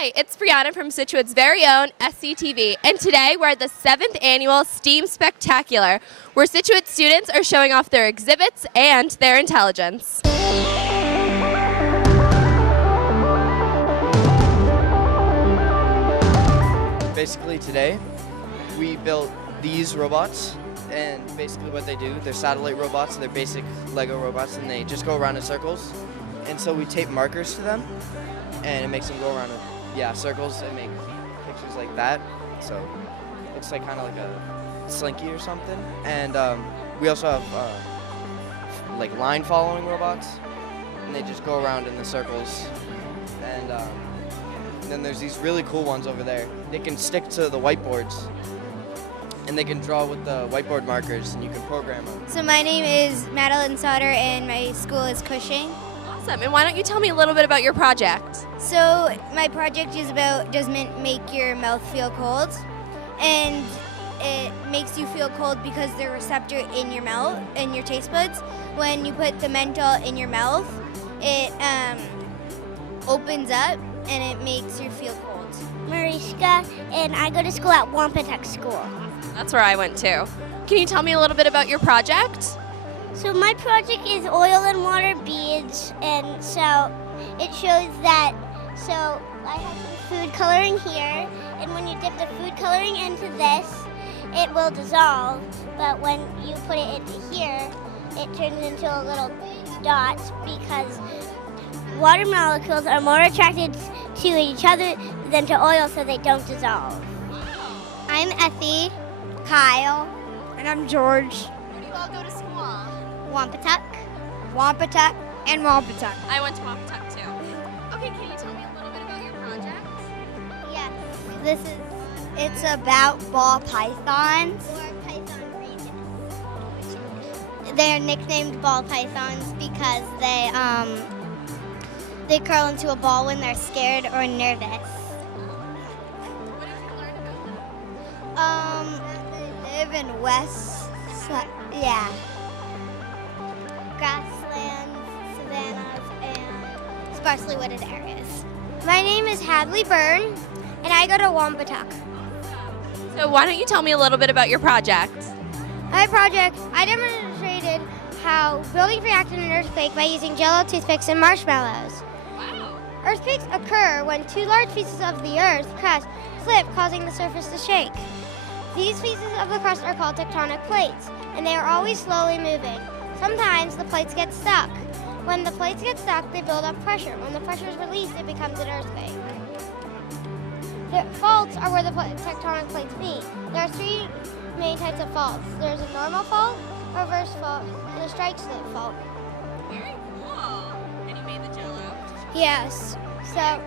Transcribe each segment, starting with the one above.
Hi, it's Brianna from Scituate's very own SCTV, and today we're at the 7th annual STEAM Spectacular, where Scituate students are showing off their exhibits and their intelligence. Basically today, we built these robots, and basically what they do, they're satellite robots, they're basic Lego robots, and they just go around in circles. And so we tape markers to them, and it makes them go around in circles and make pictures like that. So it's like kind of like a slinky or something. And we also have like line following robots, and they just go around in the circles. And then there's these really cool ones over there. They can stick to the whiteboards, and they can draw with the whiteboard markers, and you can program them. So my name is Madeleine Sutter, and my school is Cushing. Awesome, and why don't you tell me a little bit about your project? So my project is about does make your mouth feel cold, and it makes you feel cold because the receptor in your mouth, in your taste buds, when you put the menthol in your mouth, it opens up and it makes you feel cold. Mariska, and I go to school at Wampatuck School. That's where I went too. Can you tell me a little bit about your project? So my project is oil and water beads, and so it shows that, so I have some food coloring here, and when you dip the food coloring into this, it will dissolve, but when you put it into here, it turns into a little dot because water molecules are more attracted to each other than to oil, so they don't dissolve. I'm Effie, Kyle, and I'm George. Where do you all go to school? Wampatuck, and Wampatuck. I went to Wampatuck too. Okay, can you tell me a little bit about your project? Yes, it's about ball pythons. Or python regions. They're nicknamed ball pythons because they curl into a ball when they're scared or nervous. What did you learn about them? They live in grasslands, savannas, and sparsely wooded areas. My name is Hadley Burns, and I go to Wampatuck. So why don't you tell me a little bit about your project? My project, I demonstrated how buildings react in an earthquake by using Jell-O toothpicks and marshmallows. Wow. Earthquakes occur when two large pieces of the earth crust slip, causing the surface to shake. These pieces of the crust are called tectonic plates, and they are always slowly moving. Sometimes the plates get stuck. When the plates get stuck, they build up pressure. When the pressure is released, it becomes an earthquake. The faults are where the tectonic plates meet. There are three main types of faults. There's a normal fault, a reverse fault, and a strike slip fault. Very cool. And you made the Jell-O? Yes. So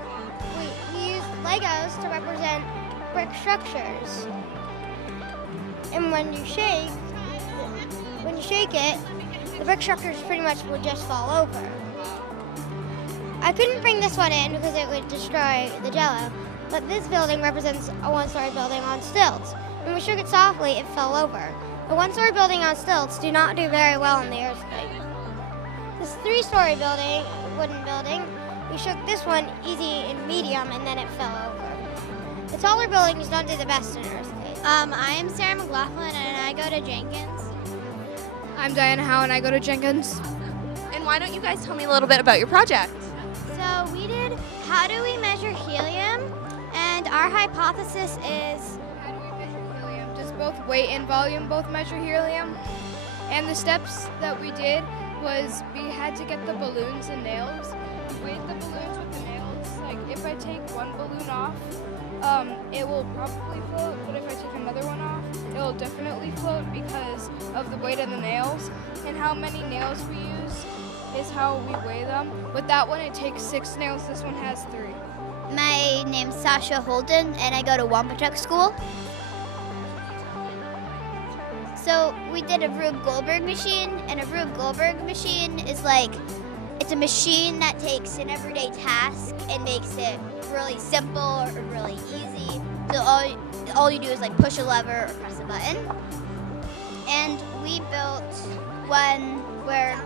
we use Legos to represent brick structures. And when you shake it, the brick structures pretty much will just fall over. I couldn't bring this one in because it would destroy the Jell-O, but this building represents a one-story building on stilts. When we shook it softly, it fell over. The one-story building on stilts do not do very well in the earthquake. This three-story building, wooden building, we shook this one easy and medium, and then it fell over. The taller buildings don't do the best in earthquakes. I am Sarah McLaughlin, and I go to Jenkins. I'm Diana Howe, and I go to Jenkins. And why don't you guys tell me a little bit about your project? So we did how do we measure helium, and our hypothesis is How do we measure helium? Does both weight and volume both measure helium? And the steps that we did was we had to get the balloons and nails. We weighed the balloons with the nails. Like if I take one balloon off, it will probably float, but if I take another one off, it will definitely float because of the weight of the nails. And how many nails we use is how we weigh them. With that one, it takes 6 nails. This one has 3. my name's Sasha Holden, and I go to Wampatuck School. So we did a Rube Goldberg machine, and a Rube Goldberg machine is like, it's a machine that takes an everyday task and makes it really simple or really easy. So all you do is like push a lever or press a button. And we built one where,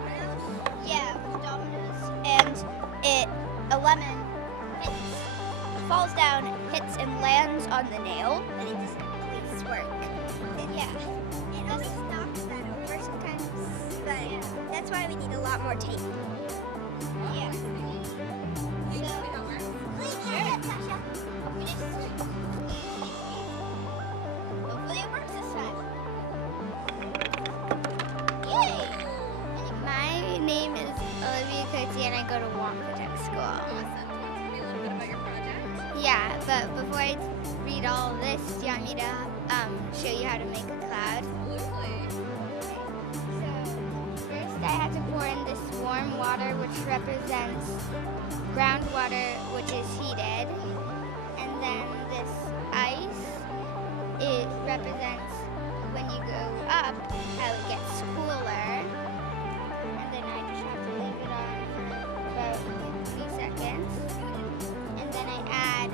with dominoes, and a lemon falls down lands on the nail, then it doesn't always work. Yeah. It always knocks that over sometimes, but that's why we need a lot more tape. Yeah. Hopefully it works this time. Yay! My name is Olivia Coatsy and I go to Wampatuck School. Awesome. Tell me a little bit about your project. Yeah, but before I read all of this, do you want me to show you how to make a cloud? Absolutely. So first I had to pour in this warm water which represents groundwater which is heated. And then this ice, it represents when you go up, how it gets cooler. And then I just have to leave it on for about 3 seconds. And then I add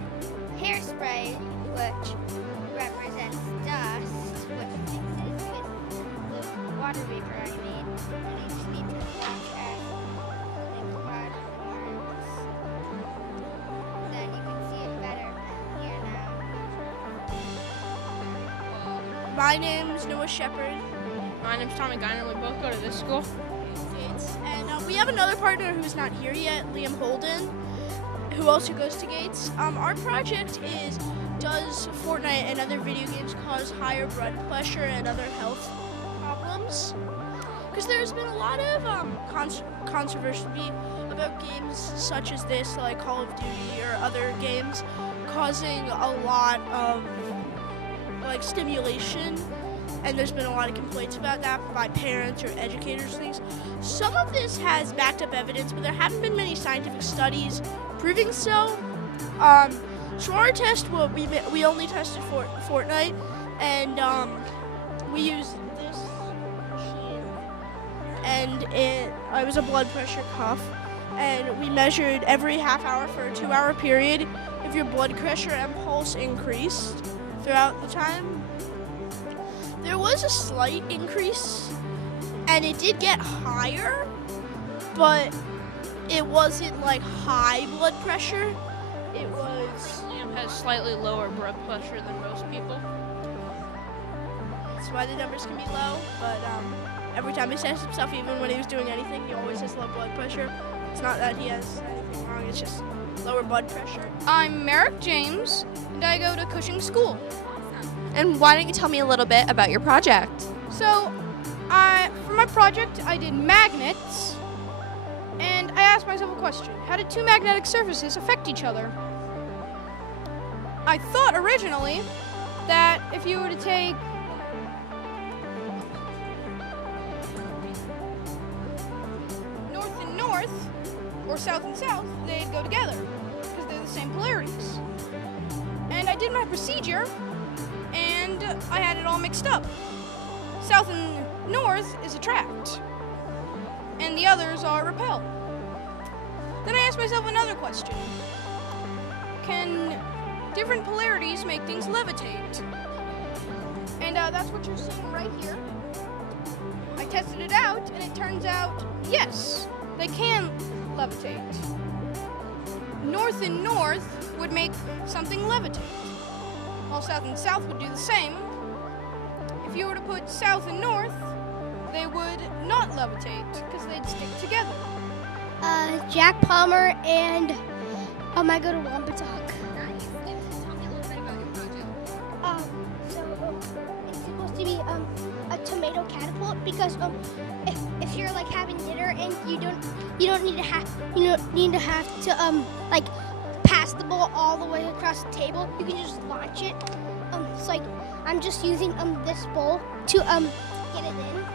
hairspray, which represents dust, which mixes with the water vapor I made. And I just need to watch as the cloud forms. Then you can see it better here now. My name's Noah Shepard, My name's Tommy Gunn, and we both go to this school. and we have another partner who's not here yet, Liam Holden, who also goes to Gates. Our project is, does Fortnite and other video games cause higher blood pressure and other health problems? Because there's been a lot of controversy about games such as this, like Call of Duty or other games, causing a lot of like stimulation, and there's been a lot of complaints about that by parents or educators and things. Some of this has backed up evidence, but there haven't been many scientific studies proving so. So our test, we only tested for Fortnite, and we used this machine, and it was a blood pressure cuff, and we measured every half hour for a 2-hour period if your blood pressure and pulse increased throughout the time. There was a slight increase, and it did get higher, but it wasn't like high blood pressure. It was. Liam has slightly lower blood pressure than most people. That's why the numbers can be low, but every time he says himself, even when he was doing anything, he always has low blood pressure. It's not that he has anything wrong, it's just lower blood pressure. I'm Merrick James, and I go to Cushing School. And why don't you tell me a little bit about your project? So, for my project, I did magnets, and I asked myself a question. How did two magnetic surfaces affect each other? I thought originally that if you were to take north and north, or south and south, they'd go together, because they're the same polarities. And I did my procedure, and I had it all mixed up. South and north is attract, and the others are repel. Then I asked myself another question. Can different polarities make things levitate? And that's what you're seeing right here. I tested it out, and it turns out, yes, they can levitate. North and north would make something levitate, while south and south would do the same. If you were to put south and north, they would not levitate because they'd stick together. Jack Palmer, and I go to Wampatuck. Nice. And tell me a little bit about your project. It's supposed to be a tomato catapult, because if you're like having dinner and you don't need to have to like pass the ball all the way across the table, you can just launch it. So like I'm just using this bowl to get it in.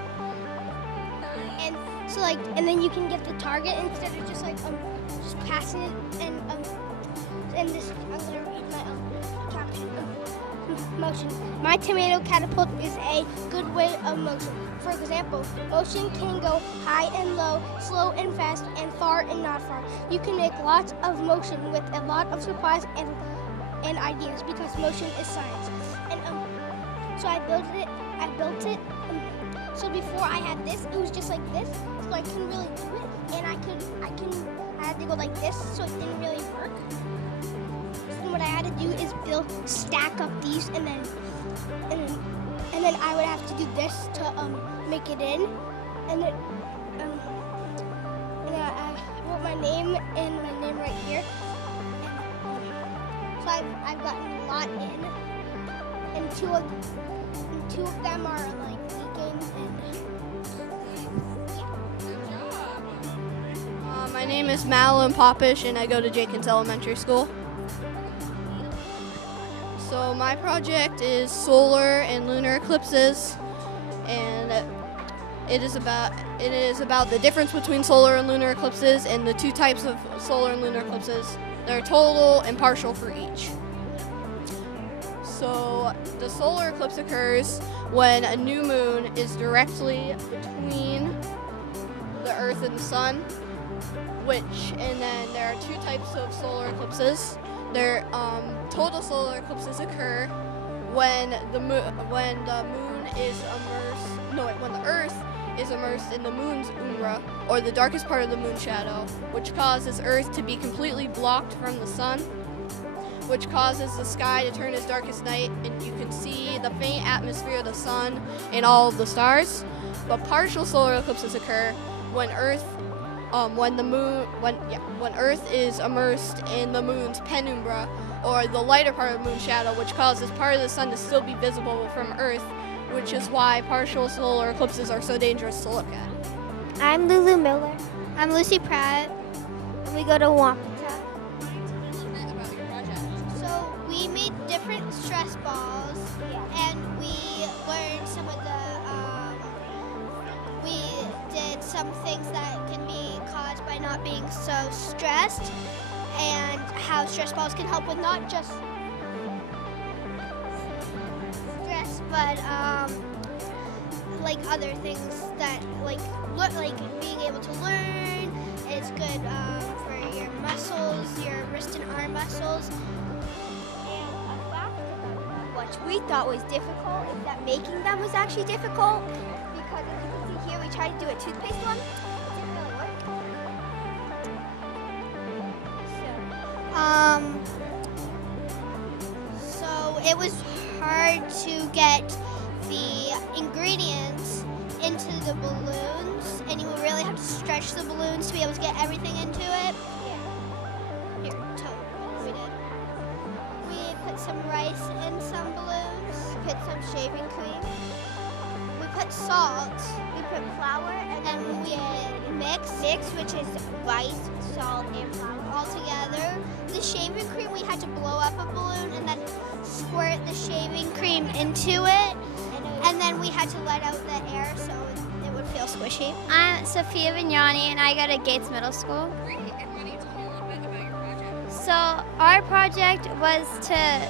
And so like, and then you can get the target instead of just like just passing it. And this, I'm gonna read my caption. Motion. My tomato catapult is a good way of motion. For example, motion can go high and low, slow and fast, and far and not far. You can make lots of motion with a lot of supplies and ideas, because motion is science. And so I built it. So before I had this, it was just like this, so I couldn't really do it. And I had to go like this, so it didn't really work. So what I had to do is stack up these, and then I would have to do this to make it in, and then I wrote my name and my name right here. So I've gotten a lot in, and two of them are like leaking. My name is Malin Popish, and I go to Jenkins Elementary School. So my project is solar and lunar eclipses, and it is about the difference between solar and lunar eclipses and the two types of solar and lunar eclipses. They're total and partial for each. So the solar eclipse occurs when a new moon is directly between the Earth and the Sun, and then there are two types of solar eclipses. Total solar eclipses occur when the Earth is immersed in the moon's umbra, or the darkest part of the moon shadow, which causes Earth to be completely blocked from the sun, which causes the sky to turn as dark as night, and you can see the faint atmosphere of the sun and all of the stars. But partial solar eclipses occur when Earth is immersed in the moon's penumbra, or the lighter part of the moon shadow, which causes part of the sun to still be visible from Earth, which is why partial solar eclipses are so dangerous to look at. I'm Lulu Miller. I'm Lucy Pratt. And we go to Wampatuck. So we made different stress balls, and we learned some of we did some things that can be caused by not being so stressed, and how stress balls can help with not just stress, but like other things that like being able to learn. It's good for your muscles, your wrist and arm muscles. And a fact about them, which we thought was difficult, is that making them was actually difficult, because as you can see here, we tried to do a toothpaste one. It didn't really work. So it was hard to get the ingredients into the balloons, and you would really have to stretch the balloons to be able to get everything into it. Here, we did. We put some rice in some balloons, put some shaving cream, we put salt, we put flour, and then we mix, which is rice, salt, and flour all together. The shaving cream, we had to blow up a balloon and then squirt the shaving cream into it, and then we had to let out the air so it would feel squishy. I'm Sofia Van Yan, and I go to Gates Middle School. Great. And why don't you tell me a little bit about your project? So our project was to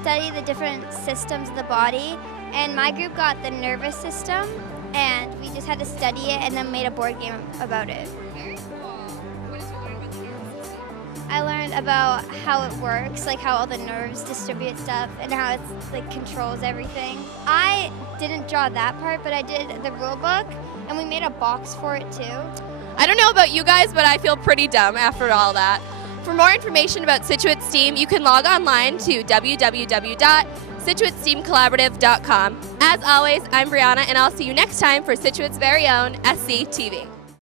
study the different systems of the body, and my group got the nervous system, and we just had to study it and then made a board game about it. Very cool. What did you learn about the nervous system? I learned about how it works, like how all the nerves distribute stuff and how it's controls everything. I didn't draw that part, but I did the rule book, and we made a box for it too. I don't know about you guys, but I feel pretty dumb after all that. For more information about Scituate STEAM, you can log online to www.ScituateSTEAMCollaborative.com. As always, I'm Brianna, and I'll see you next time for Scituate's very own SCTV.